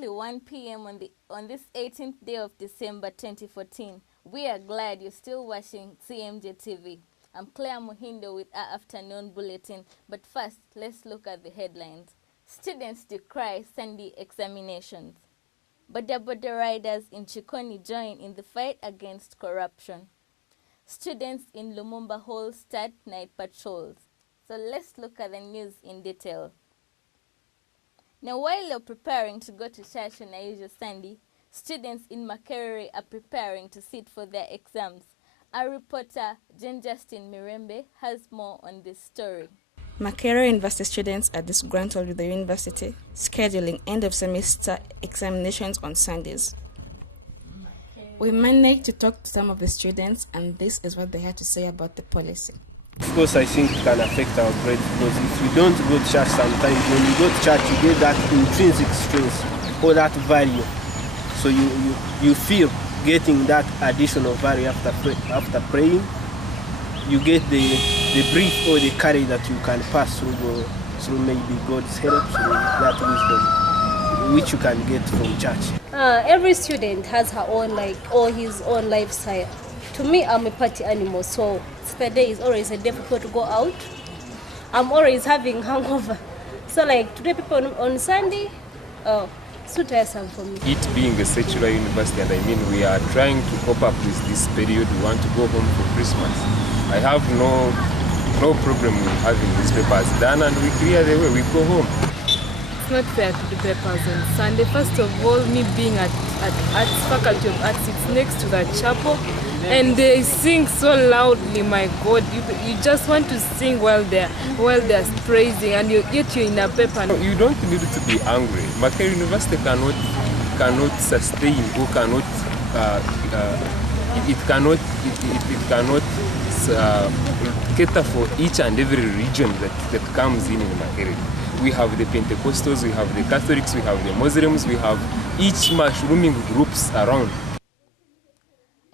exactly 1 p.m. on this 18th day of December 2014. We are glad you're still watching CMJ TV. I'm Clare Muhindo with our afternoon bulletin, but first, let's look at the headlines. Students decry Sunday examinations. Boda riders in Chikoni join in the fight against corruption. Students in Lumumba Hall start night patrols. So let's look at the news in detail. Now, while you're preparing to go to church on a usual Sunday, students in Makerere are preparing to sit for their exams. Our reporter, Justine Mirembe, has more on this story. Makerere University students are disgruntled with the university, scheduling end-of-semester examinations on Sundays. We managed to talk to some of the students, and this is what they had to say about the policy. Of course, I think it can affect our grades because if we don't go to church sometimes, when you go to church, you get that intrinsic strength or that value. So you feel getting that additional value after praying. You get the brief or the courage that you can pass through maybe God's help, through that wisdom, which you can get from church. Every student has her own or his own lifestyle. To me, I'm a party animal, so Saturday is always a day for people to go out. I'm always having hangover. So today people on Sunday, it's too tiresome for me. It being a secular university, and we are trying to cope up with this period. We want to go home for Christmas. I have no problem with having these papers done, and we clear the way, we go home. It's not fair to do papers on Sunday. First of all, me being at Arts, Faculty of Arts, it's next to the chapel, and they sing so loudly, my God. You just want to sing while they're praising, and yet you're in a paper. You don't need to be angry. Makerere University cannot sustain or cannot cater for each and every region that comes in Makerere. We have the Pentecostals, we have the Catholics, we have the Muslims, we have each mushrooming groups around.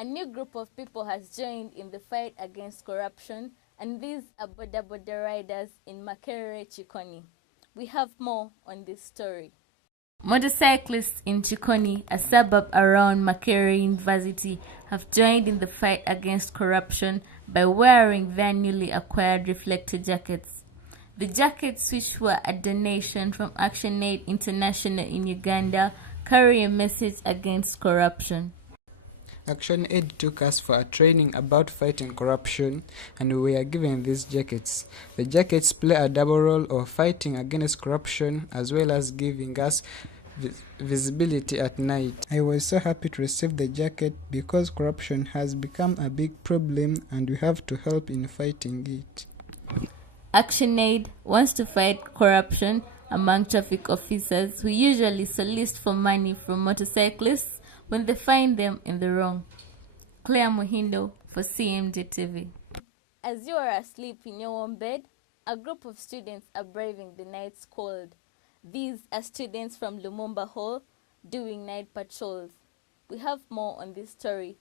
A new group of people has joined in the fight against corruption, and these are Boda riders in Makerere, Chikoni. We have more on this story. Motorcyclists in Chikoni, a suburb around Makerere University, have joined in the fight against corruption by wearing their newly acquired reflector jackets. The jackets, which were a donation from ActionAid International in Uganda, carry a message against corruption. ActionAid took us for a training about fighting corruption, and we are given these jackets. The jackets play a double role of fighting against corruption as well as giving us visibility at night. I was so happy to receive the jacket because corruption has become a big problem and we have to help in fighting it. ActionAid wants to fight corruption among traffic officers who usually solicit for money from motorcyclists when they find them in the wrong. Clare Muhindo for CMJ TV. As you are asleep in your warm bed, a group of students are braving the night's cold. These are students from Lumumba Hall doing night patrols. We have more on this story.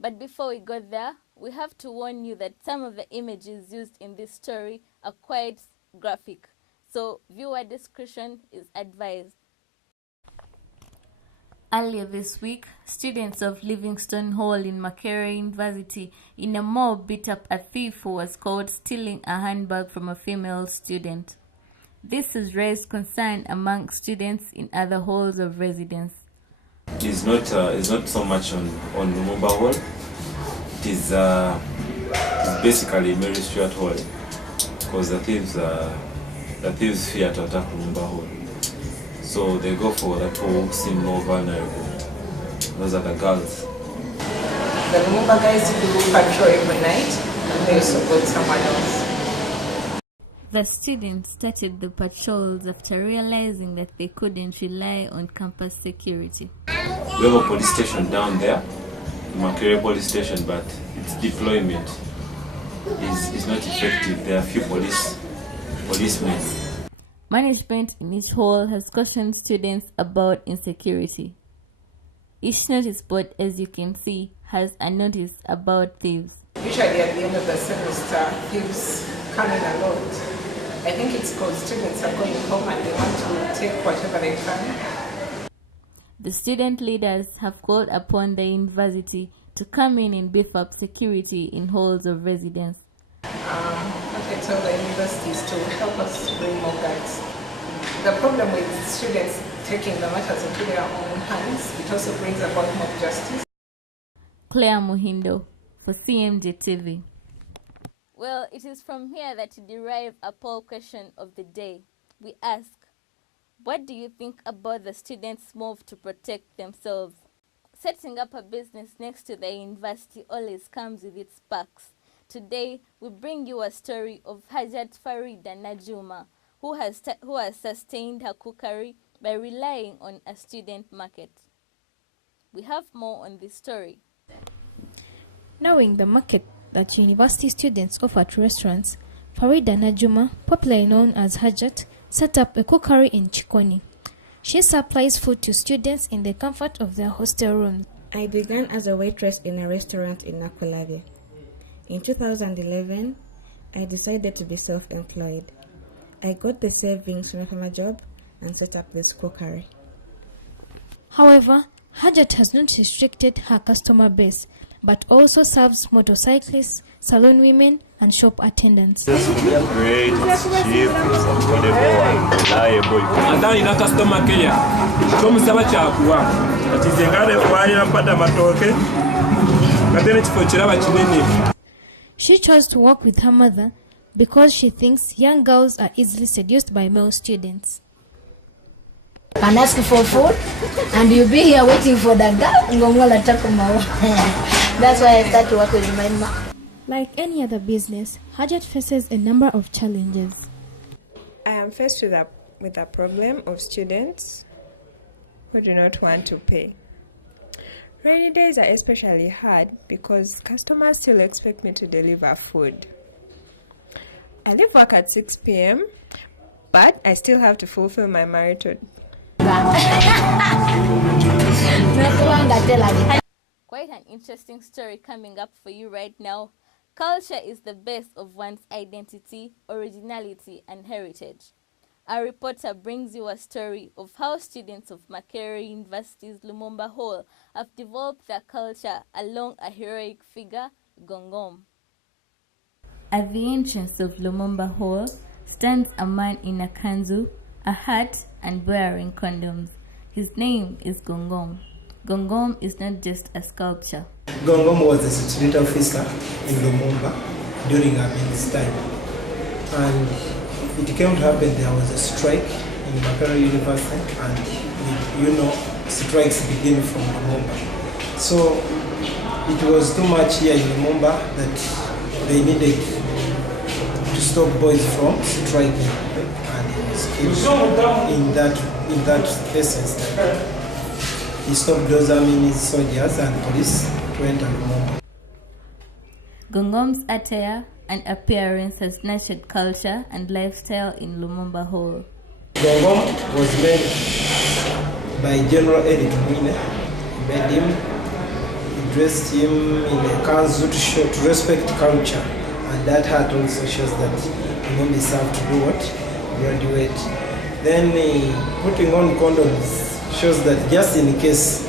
But before we go there, we have to warn you that some of the images used in this story are quite graphic. So viewer discretion is advised. Earlier this week, students of Livingstone Hall in Makerere University in a mob beat up a thief who was caught stealing a handbag from a female student. This has raised concern among students in other halls of residence. It's not so much on Lumumba Hall. It is basically Mary Stuart Hall, because the thieves fear to attack Lumumba Hall. So they go for the people who seem more vulnerable. Those are the girls. The Lumumba guys do patrol every night, and they also got someone else. The students started the patrols after realizing that they couldn't rely on campus security. We have a police station down there, Makerere police station, but its deployment is not effective. There are few policemen. Management in each hall has cautioned students about insecurity. Each notice board, as you can see, has a notice about thieves. Usually at the end of the semester, thieves come in a lot. I think it's because students are going home and they want to take whatever they can. The student leaders have called upon the university to come in and beef up security in halls of residence. What I tell the universities to help us bring more guides. The problem with students taking the matters into their own hands, it also brings about more justice. Clare Muhindo for CMJ TV. Well, it is from here that you derive a poll question of the day. We ask, what do you think about the students' move to protect themselves? Setting up a business next to the university always comes with its perks. Today, we bring you a story of Hajat Farida Najuma, who has sustained her cookery by relying on a student market. We have more on this story. Knowing the market that university students offer to restaurants, Farida Najuma, popularly known as Hajat, set up a cookery in Chikoni. She supplies food to students in the comfort of their hostel rooms. I began as a waitress in a restaurant in Nakulave. In 2011, I decided to be self-employed. I got the savings from my job and set up this cookery. However, Hajat has not restricted her customer base, but also serves motorcyclists, salon women, and shop attendants. Great, it's cheap, it's affordable, and reliable. Andani na customer care. Chomusaba chakuwa. Atizengale kwalira mpata matoke. Katene chifo chiraba chinene. She chose to work with her mother because she thinks young girls are easily seduced by male students. And ask for food, and you'll be here waiting for the girl. That's why I started to work with my mom. Like any other business, Hajat faces a number of challenges. I am faced with a problem of students who do not want to pay. Rainy days are especially hard because customers still expect me to deliver food. I leave work at 6 p.m., but I still have to fulfill my marital. Quite an interesting story coming up for you right now. Culture is the base of one's identity, originality, and heritage. Our reporter brings you a story of how students of Makerere University's Lumumba Hall have developed their culture along a heroic figure, Gongom. At the entrance of Lumumba Hall stands a man in a kanzu, a hat, and wearing condoms. His name is Gongom. Gongom is not just a sculpture. Gongom was a security officer in Lumumba during Amin's time. And it came to happen there was a strike in Makerere University, and strikes begin from Lumumba. So it was too much here in Lumumba that they needed to stop boys from striking, and he was killed in that essence. He stopped those army soldiers and police to enter Lumumba. Gongom's attire and appearance has nurtured culture and lifestyle in Lumumba Hall. Gongom was made by General Eric Mwine. He made him, he dressed him in a kanzu to respect culture. And that hat also shows that Lumumba served to do what? Graduate. Then putting on condoms shows that just in case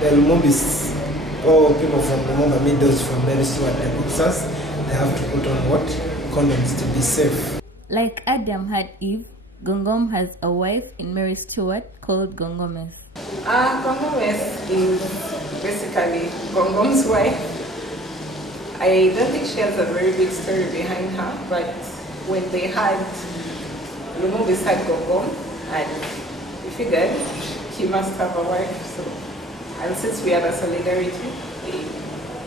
the Lumumbis or people from Lumumba meet those from Mary Stewart and Ipsas, they have to put on what? Condoms to be safe. Like Adam had Eve, Gongom has a wife in Mary Stewart called Gongomes. Gongomes is basically Gongom's wife. I don't think she has a very big story behind her, but when they had Lumumbis had Gongom, and we figured he must have a wife, so, and since we had a solidarity, we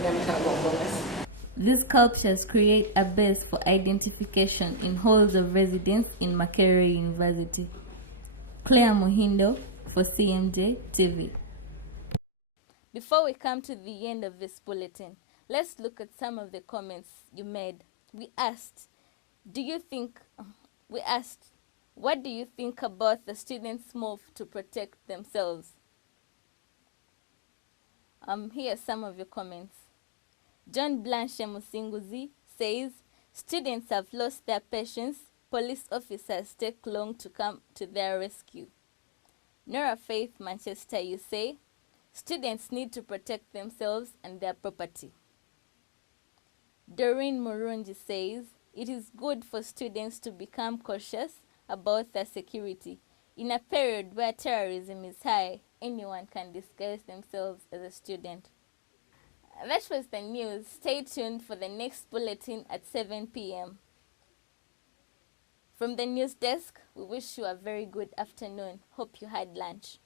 named her Gongomes. These sculptures create a base for identification in halls of residence in Makerere University. Clare Muhindo for CMJ TV. Before we come to the end of this bulletin, let's look at some of the comments you made. We asked, what do you think about the students' move to protect themselves? Here are some of your comments. John Blanche Musinguzi says, students have lost their patience. Police officers take long to come to their rescue. Nora Faith, Manchester, you say, students need to protect themselves and their property. Doreen Murungi says, it is good for students to become cautious about their security. In a period where terrorism is high, anyone can disguise themselves as a student. That was the news. Stay tuned for the next bulletin at 7 p.m. From the news desk, we wish you a very good afternoon. Hope you had lunch.